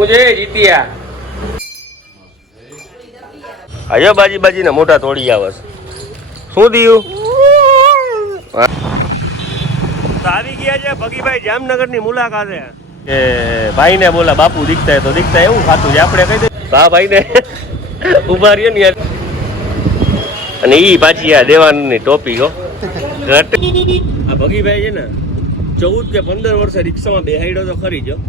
मुझे जीतिया आयो बाजी बाजी ने मोटा तोड़ी आवस शू दियु આવી ગયા છે ભગીભાઈ જામનગરની મુલાકાતે કે ભાઈને બોલા બાપુ દીખતા હે તો દીખતા એવું ખાતું છે આપણે કહી દે હા ભાઈને ઉભા રહ્યો ને યાર અને ઈ પાછી આ દેવાની ટોપી હો આ ભગીભાઈ છે ને 14 કે 15 વર્ષ રિક્ષામાં બેહાડ્યો તો ખરી જો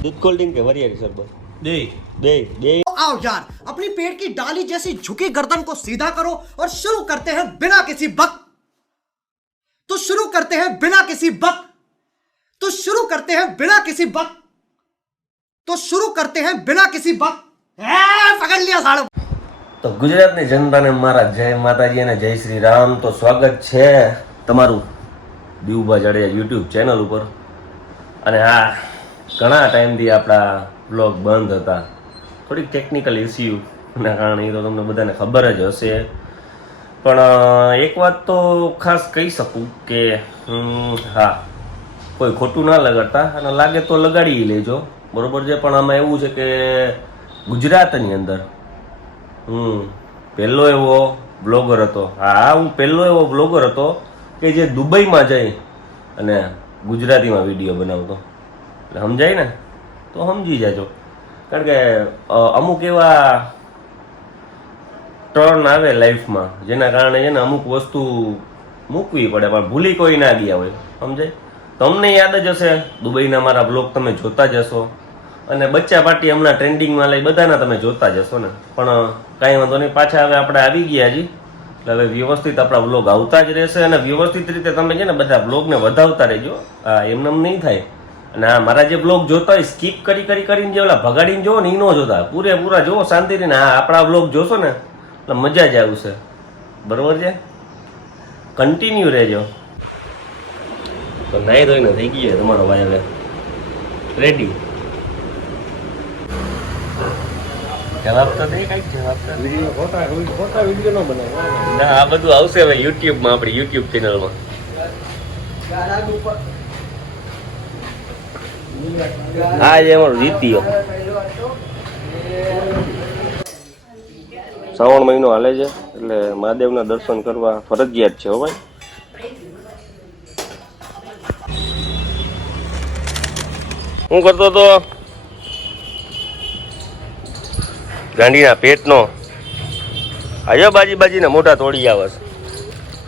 दूध कोल्ड ड्रिंक के वरिया शरबत दे दे दे आओ यार अपनी पेट की डाली जैसी झुकी गर्दन को सीधा करो और शुरू करते हैं बिना किसी वक्त तो शुरू करते हैं बिना किसी वक्त तो शुरू करते हैं बिना किसी वक्त तो शुरू करते हैं बिना किसी वक्त पकड़ लिया साड़ो तो गुजरातની જનતાને મારા જય માતાજી અને જય શ્રી રામ તો સ્વાગત છે તમારું દીવભા જાડેજા YouTube ચેનલ ઉપર અને હા ઘણા ટાઈમથી આપણા બ્લોગ બંધ હતા થોડીક ટેકનિકલ ઇસ્યુના કારણે તો તમને બધાને ખબર જ હશે પણ એક વાત તો ખાસ કહી શકું કે હા કોઈ ખોટું ના લગાડતા અને લાગે તો લગાડી લેજો બરોબર છે પણ આમાં એવું છે કે ગુજરાતની અંદર પહેલો એવો બ્લોગર હતો હા હું પહેલો એવો બ્લોગર હતો કે જે દુબઈમાં જઈ અને ગુજરાતીમાં વિડીયો બનાવતો એટલે સમજાય ને તો સમજી જાજો કારણ કે અમુક એવા ટર્ન આવે લાઈફમાં જેના કારણે છે ને અમુક વસ્તુ મૂકવી પડે પણ ભૂલી કોઈ ના ગયા હોય સમજાય તમને યાદ જ હશે દુબઈના મારા બ્લોગ તમે જોતા જ હશો અને બચ્ચા પાર્ટી હમણાં ટ્રેન્ડિંગમાં લઈ બધાના તમે જોતા જ હશો ને પણ કાંઈ વાંધો નહીં પાછા હવે આપણે આવી ગયા હજી એટલે હવે વ્યવસ્થિત આપણા બ્લોગ આવતા જ રહેશે અને વ્યવસ્થિત રીતે તમે છે ને બધા બ્લોગને વધાવતા રહેજો હા એમને નહીં થાય અને આ મારા જે બ્લોગ જોતા હોય સ્કીપ કરીને જે ઓલા ભગાડીને જોવો ને એ ન જોતા પૂરેપૂરા જોવો શાંતિથી ને હા આપણા બ્લોગ જોશો ને એટલે મજા જ આવશે બરોબર છે કન્ટિન્યુ રહેજો તો નાઈ ધોઈને થઈ ગઈ તમારો ભાઈ હવે રેડી જવાબ તો દે કઈ જવાબ તો ખોટા વિડીયો ન બનાવો ના આ બધું આવશે હવે યુટ્યુબમાં આપણી યુટ્યુબ ચેનલમાં હા જે અમારો જીત્યો શ્રાવણ મહિનો હાલે છે એટલે મહાદેવના દર્શન કરવા ફરજિયાત છે હો ભાઈ હું કરતો તો ગાંડીના પેટનો આયો બાજી ને મોટા તોડી આવે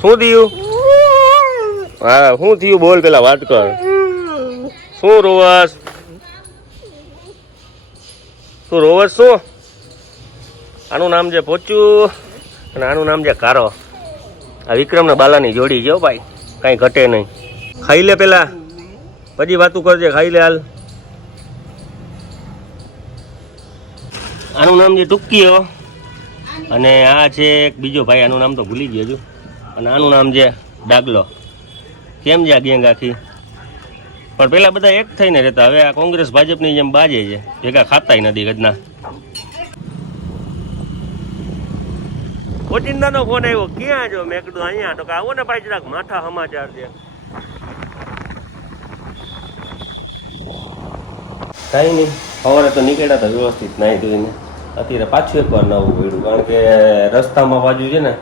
શું થયું હા શું થયું બોલ પેલા વાત કર શું રોવસ શું આનું નામ છે પોચું અને આનું નામ છે કારો આ વિક્રમ ને બાલાની જોડી છે ભાઈ કાંઈ ઘટે નહીં ખાઈ લે પેલા પછી વાતું કરજે ખાઈ લે હાલ આનું નામ છે ટુક્કીઓ અને આ છે એક બીજો ભાઈ આનું નામ તો ભૂલી ગયો છું અને આનું નામ છે ડાગલો કેમ છે આ ગેંગ આખી પણ પેલા બધા એક થઈને રહેતા હવે આ કોંગ્રેસ ભાજપની જેમ બાજે છે ભેગા ખાતાય નથી ગજના ઓચિંતાનો ફોન આવ્યો ક્યાં જો મેં કીધું અહીંયા તો કે આવો ને ભાઈ જરાક માઠા સમાચાર છે કાંઈ નહીં સવારે તો નીકળ્યા હતા વ્યવસ્થિત નાહી ધોઈને અત્યારે પાછું એકવાર નવું પડ્યું કારણ કે રસ્તામાં બાજુ છે ને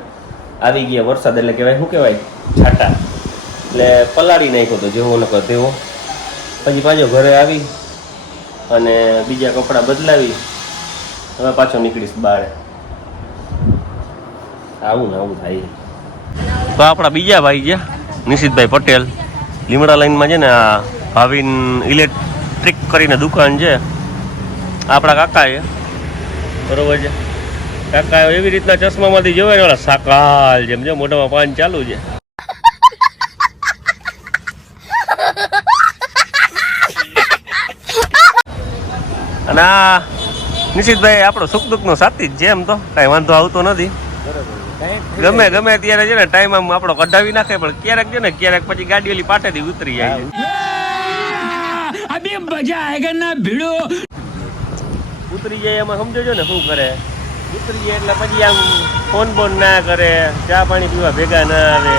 આવી ગયા વરસાદ એટલે કહેવાય શું કહેવાય છાટા એટલે પલાળી નાખ્યો તો જેવો નકર તેવો પછી પાછો ઘરે આવી અને બીજા કપડાં બદલાવી હવે પાછો નીકળીશ બહાર આવું ને આવું થાય તો આપણા બીજા ભાઈ છે નિશિતભાઈ પટેલ લીમડા લાઈનમાં છે ને આ ભાવિન ઇલેક્ટ્રિક કરીને દુકાન છે આપણા કાકા છે બરોબર છે કાકા એવી રીતના ચશ્મામાંથી જોવે ને ઓલા સાકાલ જેમ જો મોઢામાં પાન ચાલુ છે અને આ નિશિતભાઈ આપણો સુખ દુઃખનો સાથી જ છે એમ તો કાંઈ વાંધો આવતો નથી ગમે ત્યારે છે ને ટાઈમ આમ આપણો કઢાવી નાખે પણ ક્યારેક છે ને ક્યારેક પછી ગાડી ઓલી પાટેથી ઉતરી જાય ઉતરી જાય એમાં સમજો છો ને શું કરે ઉતરી જાય એટલે પછી આમ ફોન બોન ના કરે ચા પાણી પીવા ભેગા ના આવે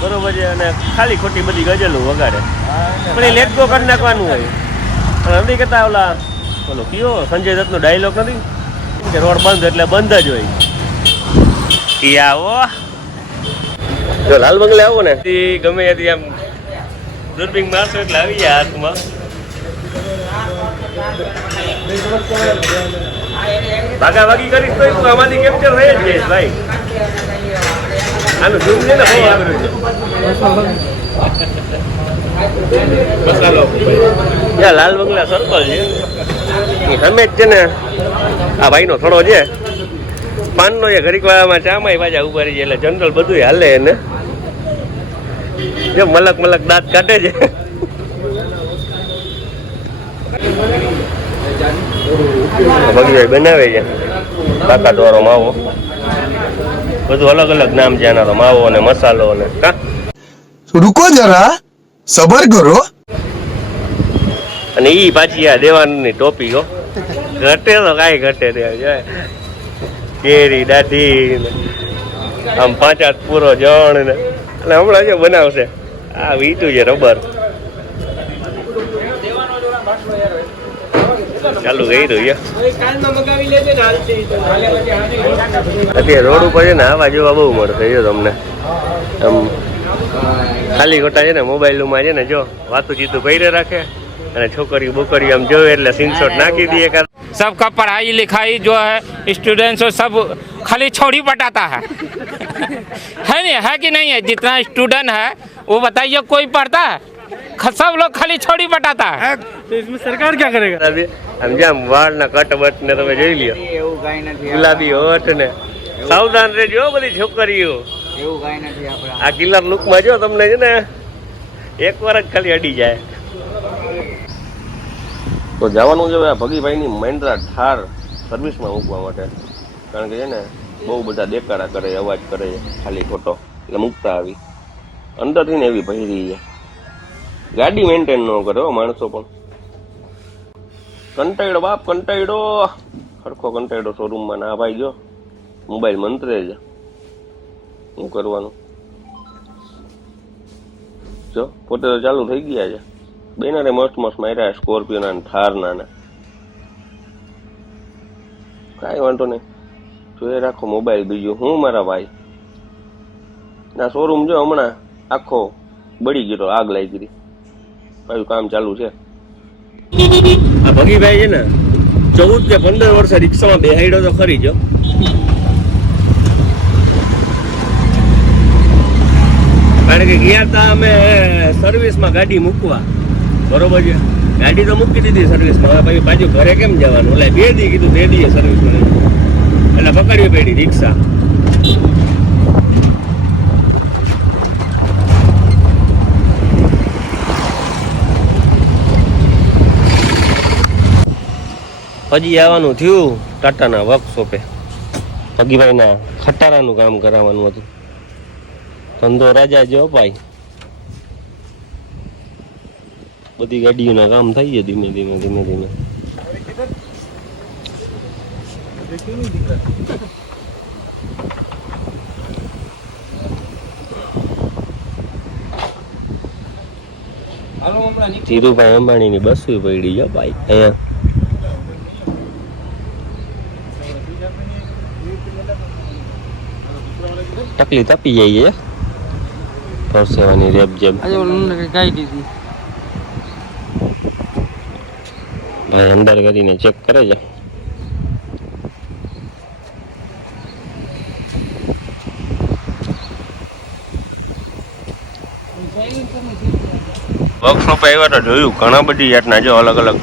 બરોબર છે અને ખાલી ખોટી બધી ગજલું વગાડે પણ એ લેટ ગો કરી નાખવાનું હોય પણ નથી કહેતા ઓલા બોલો કયો સંજય દત્તનો ડાયલોગ નથી કે રોડ બંધ એટલે બંધ જ હોય. ઈ આવો જો લાલ બંગલે આવો ને ગમે ત્યાંથી આમ દૂરબીન મારશો એટલે આવી જાય હાથમાં. ભાગાભાગી કરીશ તો આમાંથી કેપ્ચર રહે જ જઈશ ભાઈ. આનું ઝૂમ છે ને બહુ આગળ છે. લાલ બંગલા સર્કલ છે તમે જ છે ને આ ભાઈનો થોડો છે પાનનો એ ઘડીક વાળામાં ચામાય પાછા ઉભા રહી જાય એટલે જનરલ બધું હાલે એને જે મલક મલક દાંત કાઢે છે. ભગીભાઈ બનાવે છે કાકા દ્વારા માવો બધું અલગ અલગ નામ છે આના તો માવો અને મસાલો અને કા रुको जरा सबर करो. અને ઈ પાછી આ દેવાનની ટોપી હો ઘટે તો કાંઈ ઘટે નહીં. કેરી દાઢી આમ 5 પૂરો જણ ને અને હમણાં જે બનાવશે આ વીટું છે રબર ચાલુ કર્યું છે. અત્યારે રોડ ઉપર છે ને આવા જેવા બહુ મળશે જો તમને આમ ખાલી ખોટા છે ને મોબાઈલમાં છે ને જો વાતું ચીતું કરી રાખે અને છોકરીઓ બોકરીઓ આમ જોવે એટલે સ્ક્રીનશોટ નાખી દઈએ. सबका पढ़ाई लिखाई जो है स्टूडेंट्स सब खाली छोड़ी पटाता है नहीं है कि नहीं है? जितना स्टूडेंट है वो बताइए कोई पढ़ता है? सब लोग खाली छोड़ी पटाता है. तो इसमें सरकार क्या करेगा? આમ જેમ વાળના કટ બટ ને તમે જોઈ લ્યો ગુલાબી હોઠ ને સાવધાન રહેજો બધી છોકરીઓ. આ કિલર લુકમાં જો તમને છે ને એક વાર જ ખાલી અડી જાય. તો જવાનું છે આ ભગીભાઈની મહિન્દ્રા થાર સર્વિસમાં મૂકવા માટે કારણ કે છે ને બહુ બધા દેકારા કરે અવાજ કરે ખાલી ખોટો એટલે મૂકતા આવી અંદરથી ને એવી ભરી છે ગાડી મેન્ટેન ન કરે માણસો પણ. કંટાળ્યો બાપ કંટાળ્યો સરખો કંટાળ્યો શોરૂમમાં ના ભાઈ જો મોબાઈલ મંત્રે છે શું કરવાનું. જો પોતે તો ચાલુ થઈ ગયા છે બેનારે મસ્ત મસ્ત માર્યા સ્કોર્પિયો ના થાર ના કાંઈ વાંધો નહીં જોઈ રાખો મોબાઈલ. બીજું હું મારા ભાઈ ના શોરૂમ જો હમણાં આખો બળી ગયો આગ લાગી ગઈ પાછું કામ ચાલુ છે. આ ભગીભાઈ છે ને 14 કે 15 વર્ષે રિક્ષામાં બેહાડ્યો તો ખરી જો કારણ કે ગયા હતા અમે સર્વિસમાં ગાડી મૂકવા બરોબર છે ગાડી તો મૂકી દીધી સર્વિસમાં હવે પછી પાછું ઘરે કેમ જવાનું એટલે 2 દી કીધું 2 દીએ સર્વિસમાં એટલે પકડવી પડી રિક્ષા. હજી આવવાનું થયું ટાટાના વર્કશોપે ભગીભાઈના ખટારાનું કામ કરાવવાનું હતું. ધંધો રાજા જો ભાઈ બધી ગાડીઓના કામ થઈ જાય ધીમે ધીમે ધીમે ધીમે. ધીરુભાઈ અંબાણીની બસ પડી જો ભાઈ અહીંયા તકલીફ આપી જાય છે પરસેવાની રેપ જેમ ભાઈ અંદર કરીને ચેક કરે છે. વર્કશોપ આવ્યા તો જોયું ઘણા બધી જાતના જો અલગ અલગ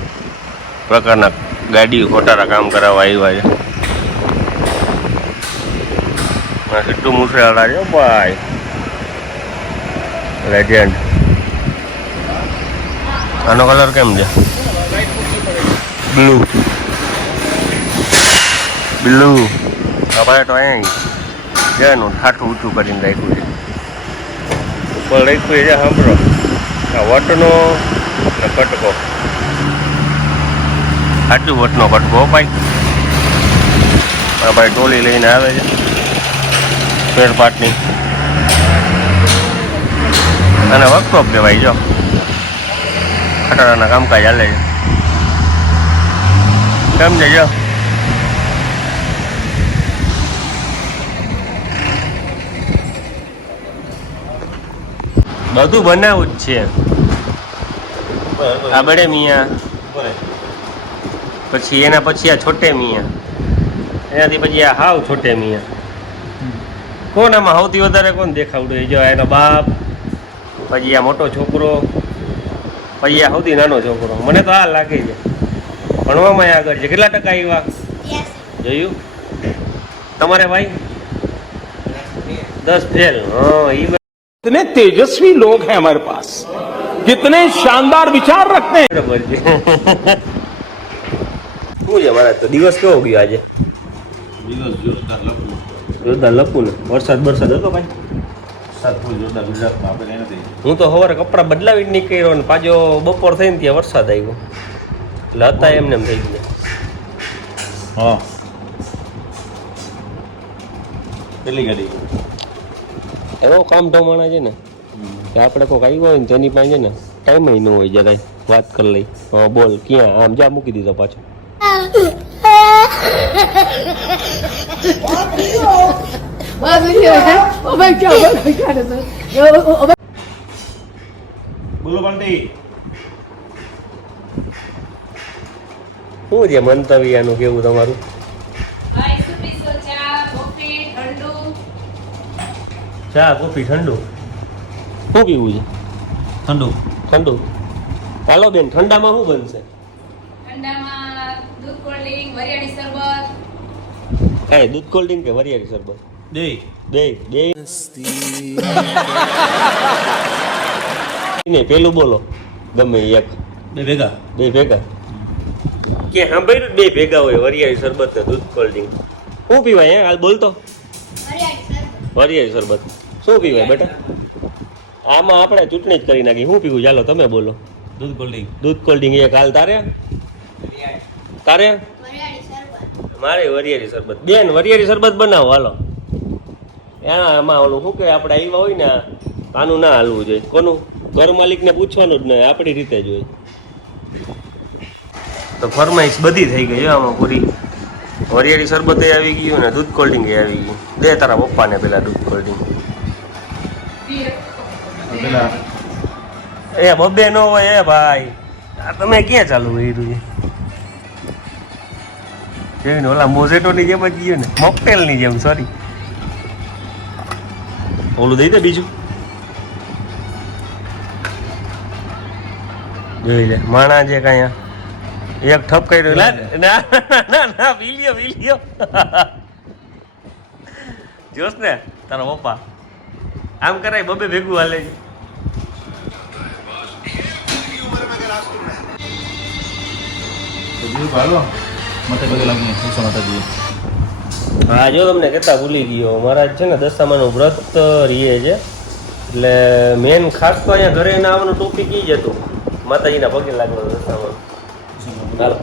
પ્રકારના ગાડી ખોટારા કામ કરાવવા આવ્યા છે. સિદ્ધુ મૂસેવાલા છે ભાઈ લેજેન્ડ. આનો કલર કેમ છે? Blue blue. આપણે તો અહીંયા છે એનું ઠાઠું ઊંચું કરીને રાખ્યું છે ઉપર રાખ્યું છે સાંભળો આ વટનો કટકો સાચું વટનો કટકો ભાઈ. આ ભાઈ ટોલી લઈને આવે છે સ્પેર પાર્ટની અને વર્કશોપ કહેવાય જો ખટારાના કામકાજ ચાલે છે. સમજે જો બધું બનાવું જ છે. આ બડે મિયા, પછી એના પછી આ છોટે મિયા, એનાથી પછી આ હાવ છોટે મિયા. કોણ આમાં સૌથી વધારે કોણ દેખાવડું? એ જો એનો બાપ, પછી આ મોટો છોકરો, પછી આ સૌથી નાનો છોકરો. મને તો આ લાગે છે ભણવામાં આગળ છે. કેટલા ટકા આવ્યા જોયું તમારે ભાઈ? 10 ફેલ. હા એ कितने तेजस्वी लोग हैं हमारे पास, कितने शानदार विचार रखते हैं. બરાબર છે. શું છે મારા તો દિવસ કેવો ગયો આજે? જોરદાર લપુ ને વરસાદ હતો ભાઈ. હું તો સવારે કપડાં બદલાવી જ નીકળ્યો ને પાછો બપોર થઈને ત્યાં વરસાદ આવ્યો એટલે હતા એમને એમ થઈ ગયા. કેટલી ગાડી એવો કામ ઢમાણા છે ને કે આપણે કોઈક આવ્યો હોય ને તેની પાસે છે ને ટાઈમ ન હોય જરાય વાત કરી લઈ. હા બોલ ક્યાં? આમ જા મૂકી દીધો પાછો. બોલો બંટી. શું છે મંતવ્યનું કેવું તમારું? ચા કોફી ઠંડુ શું પીવું છે? ઠંડુ. ચાલો બેન, ઠંડામાં શું બનશે? દૂધ કોલ્ડ ડ્રિંક, વરિયાળી શરબત. દૂધ કોલ્ડ ડ્રિંક કે વરિયાળી શરબત? બે. નહીં પેલું બોલો ગમે એક. બે ભેગા કે સાંભળ્યું? બે ભેગા હોય વરિયાળી શરબત ને દૂધ કોલ્ડ ડ્રિંક. શું પીવાય? હાલ બોલતો. વરિયાળી શરબત. શું પીવાય બેટા? આમાં આપણે ચૂંટણી જ કરી નાખી. શું પીવું? ચાલો તમે બોલો. દૂધ કોલ્ડ ડ્રિંક એક. હાલ તારે મારે વરિયાળી શરબત. બેન વરિયાળી શરબત બનાવો હાલો. આમાં ઓલું શું કે આપણે આવ્યા હોય ને આનું ના હાલવું જોઈએ. કોનું? ઘર માલિકને પૂછવાનું જ નહીં, આપણી રીતે જ હોય. તો ફરમાઈશ બધી થઈ ગઈ આમાં પૂરી. વરિયાળી શરબત આવી ગયું ને દૂધ કોલ્ડ ડ્રિંક આવી ગયું. દે તારા પપ્પાને પેલા દૂધ કોલ્ડ ડ્રિંક. એ બબ્બે નો હોય એ ભાઈ. આ તમે ક્યાં ચાલુ કર્યું છે? ઓલા મોઝેટોની જેમ જ ગયું ને, મોકટેલની જેમ. સોરી, ઓલું દઈ દે બીજું. જોઈ લે માણા જે કાંઈ એક ઠપ કર્યો. ના વિલિયો જોશ ને તારા પપ્પા આમ કરાય બબે ભેગું હાલે. હા જો તમને કહેતા ભૂલી ગયો, મારા છે ને દશામાનું વ્રત રીએ છે એટલે મેન ખાસ તો અહીંયા ઘરે ના આવવાનું ટોપિક ઈ જ હતું, માતાજીના પગે લાગવાનું દશામાનું. ચાલો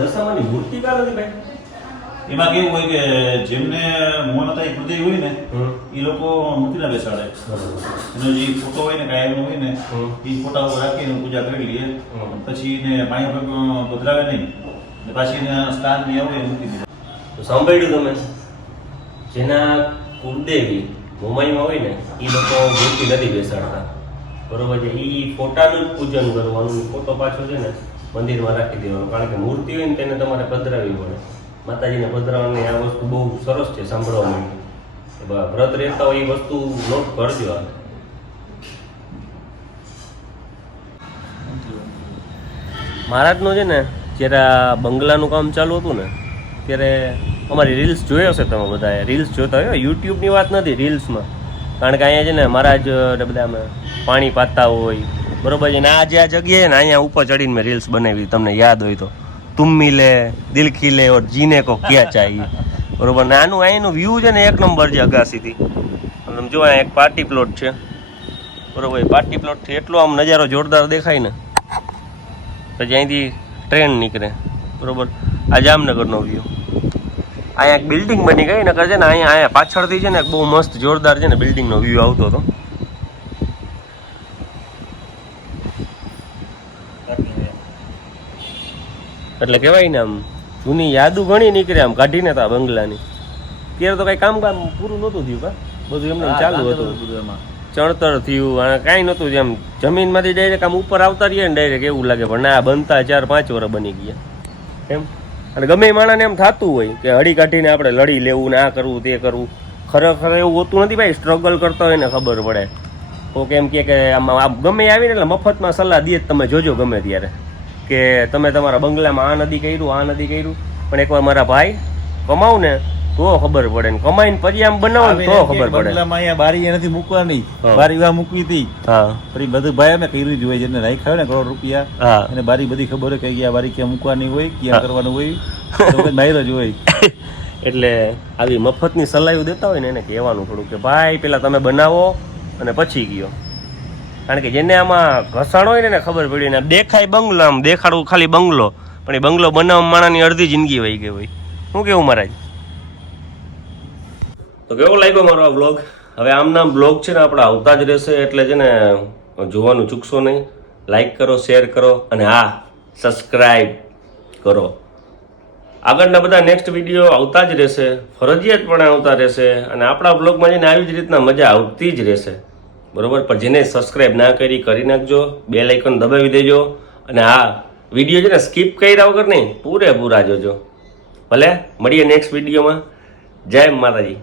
દશામાની મૂર્તિ કા નથી ભાઈ? એમાં કેવું હોય કે જેમને મોહનતા હૃદય હોય ને એ લોકો મૂર્તિ ના બેસાડે. એનો જે ફોટો હોય ને કાયમનો હોય ને એ ફોટા ઉપર રાખીને પૂજા કરી લઈએ, પછી એને પાણી પધરાવે નહીં, પાછી એને સ્નાન ની આવે મૂકી દે. તો સાંભળ્યું તમે? જેના કુળદેવી મુંબઈમાં હોય ને એ લોકો મૂર્તિ નથી બેસાડતા, બરોબર છે? એ ફોટાનું જ પૂજન કરવાનું, ફોટો પાછો છે ને મંદિરમાં રાખી દેવાનું, કારણ કે મૂર્તિ હોય ને તેને તમારે પધરાવી પડે. માતાજીને પધરાવવાની આ વસ્તુ બહુ સરસ છે સાંભળવા માટે. વ્રત રહેતા હોય એ વસ્તુ નોટ કરજો. મહારાજનું છે ને જ્યારે આ બંગલાનું કામ ચાલુ હતું ને ત્યારે અમારી રીલ્સ જોયો હશે તમે બધાએ, રીલ્સ જોતા હોય, યુટ્યુબની વાત નથી, રીલ્સમાં. કારણ કે અહીંયા છે ને મહારાજ બધા અમે પાણી પાતા હોય, બરોબર છે ને? આ જે આ જગ્યાએ ને અહીંયા ઉપર ચડીને મેં રીલ્સ બનાવી, તમને યાદ હોય તો. तुम मिले दिल खिले और जीने को क्या चाहिए, બરોબર ને આનું અહીંનું વ્યૂ છે ને એક નંબર છે અગાસીથી. તમે જો અહીંયા એક પાર્ટી પ્લોટ છે બરોબર. પાર્ટી પ્લોટથી એટલો આમ નજારો જોરદાર દેખાય ને. પછી અહીંથી ટ્રેન નીકળે બરોબર. આ જામનગરનો વ્યૂ. અહીંયા એક બિલ્ડિંગ બની ગઈ નકર છે ને અહીંયા પાછળથી છે ને બહુ મસ્ત જોરદાર છે ને બિલ્ડિંગનો વ્યૂ આવતો હતો. એટલે કહેવાય ને આમ જૂની યાદો ઘણી નીકળે આમ કાઢીને તો આ બંગલાની. ત્યારે તો કઈ કામ પૂરું નહોતું થયું કા, બધું એમને ચાલુ હતું. ચણતર થયું અને કાંઈ નહોતું. જેમ જમીનમાંથી ડાયરેક્ટ આમ ઉપર આવતા રહીએ ને ડાયરેક્ટ એવું લાગે, પણ ના બનતા 4-5 વર્ષ બની ગયા એમ. અને ગમે એ માણસને એમ થતું હોય કે હળી કાઢીને આપણે લડી લેવું ને આ કરવું તે કરવું. ખરેખર એવું હોતું નથી ભાઈ. સ્ટ્રગલ કરતા હોય ને ખબર પડે. તો કેમ કે આમ ગમે આવીને એટલે મફતમાં સલાહ દે જ. તમે જોજો ગમે ત્યારે કે તમે તમારા બંગલામાં આ નથી કર્યું. પણ એકવાર મારા ભાઈ કમાવ ને તો ખબર પડે ને કમાઈને પછી આમ બનાવો ને તો ખબર પડે. બંગલામાં અહીંયા બારી નથી મૂકવાની, બારી વા મૂકવી હતી. હા પછી બધું ભાઈ અમે કર્યું જ હોય, જેને રાખ્યા હોય ને કરોડ રૂપિયા હા અને બારી બધી ખબર હોય કે આ બારી ક્યાં મૂકવાની હોય, ક્યાં કરવાનું હોય, તો બહાર જ હોય. એટલે આવી મફતની સલાહ દેતા હોય ને એને કહેવાનું થોડું કે ભાઈ પેલા તમે બનાવો અને પછી ગયો. કારણ કે જેને આમાં ઘસાણ હોય ને એને ખબર પડી ને દેખાય બંગલો, આમ દેખાડવું ખાલી બંગલો, પણ એ બંગલો બનાવવા માણાની અડધી જિંદગી વહી ગઈ હોય. શું કેવું મહારાજ? તો કેવો લાગ્યો મારો આ બ્લોગ? હવે આમના બ્લોગ છે ને આપણા આવતા જ રહેશે, એટલે છે ને જોવાનું ચૂકશો નહીં. લાઈક કરો, શેર કરો અને હા સબસ્ક્રાઈબ કરો. આગળના બધા નેક્સ્ટ વિડીયો આવતા જ રહેશે, ફરજિયાતપણે આવતા રહેશે. અને આપણા બ્લોગમાં જઈને આવી જ રીતના મજા આવતી જ રહેશે બરોબર. પણ જેને સબસ્ક્રાઈબ ના કરી નાખજો, બેલ આઇકન દબાવી દેજો. અને હા વિડીયો છે ને સ્કીપ કર્યા વગર નહીં પૂરેપૂરા જોજો. ભલે મળીએ નેક્સ્ટ વિડીયોમાં. જય માતાજી.